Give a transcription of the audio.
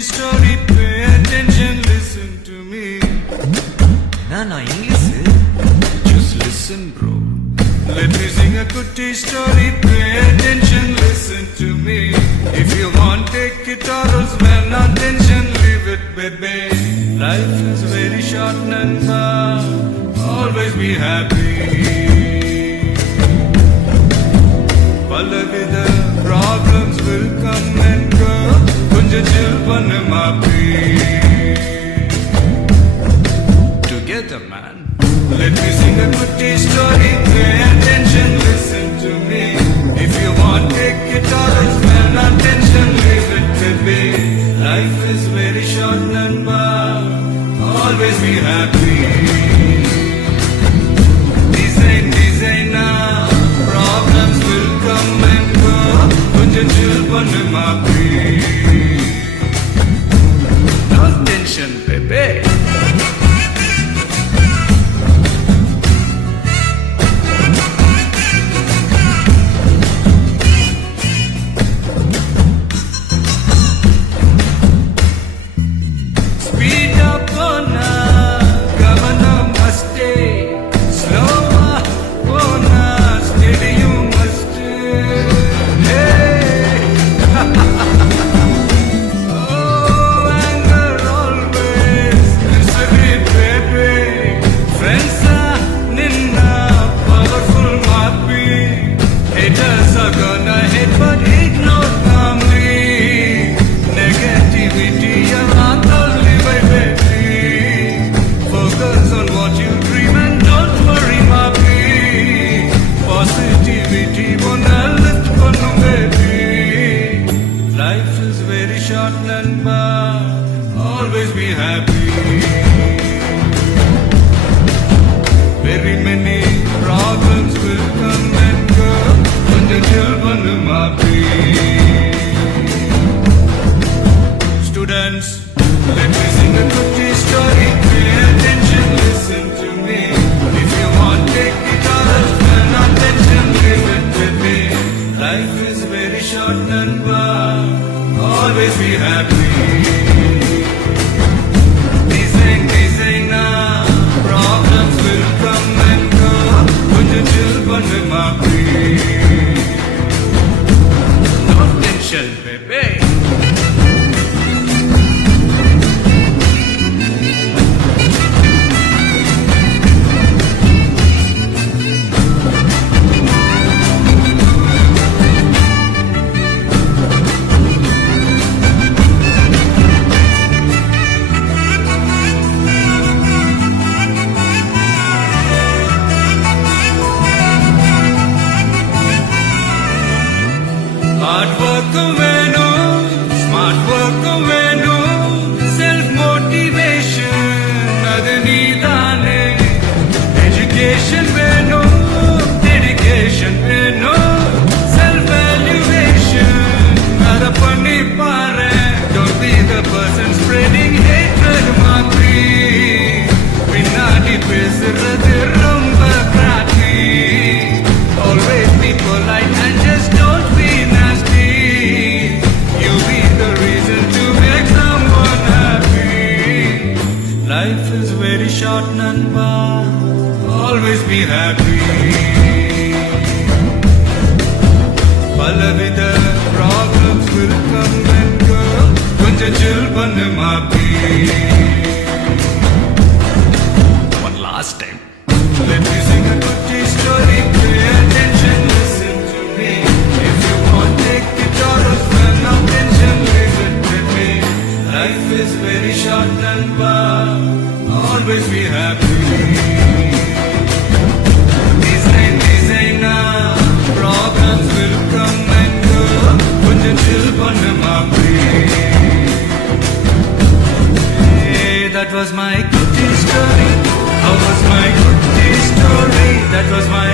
story, pay attention, listen to me. நான் English Just listen, bro. Let me sing a goody story, pay attention, listen to me. If you want, take it or else, man, attention, leave it, baby. Life is very short, Nanda. Always be happy. Palavida problems will come and go. Kunja chill pannu maapi. Together, man. Let me sing a goody story. Pay attention, listen to me. If you want, take it or else, man, attention, leave it, baby. Life is very short, Nanda. Always be happy. Designer, problems will come and go. Kunja chill pannu maapi. No tension, baby. Speed up on governor must stay. Slow up on steady you must stay. Hey. Oh, anger always misery, baby. Friends are ninna powerful maapi. Haters are gonna hate but ignore calmly. Negativity around only by baby. Focus on what you dream and don't worry, maapi. Positivity wanna lift pannu baby. Life is very short, Nanda. Always be happy. Very many problems will come and go. Kunja chill pannu maapi. Students, let me sing a goody story. Pay attention, listen to me. If you want, take it or else, man, attention, leave it with me. Life is very short, Nanda. Always be happy. Designer, problems will come and go. Kunja chill pannu maapi. No tension, baby. Hard work வேணும், smart work வேணும், self motivation அது நீதானே. Education வேணும், dedication வேணும், self valuation அத பண்ணி பாரு. Don't be the person spreading hatred maapi. பின்னாடி பேசுறது ரொம்ப crappy. Always be polite and just don't be nasty. You be the reason to make someone happy. Life is very short, Nanda. Always be happy. Palavida problems will come and go. Kunja chill pannu maapi. One last time. Let me sing a goody story. Pay attention, listen to me. If you want, take it or else, man, no tension, leave it with me. Life is very short, Nanda. Always be happy. Designer, problems will come and go. Kunja chill pannu maapi. Hey, that was my goody story. How was my goody story? That was my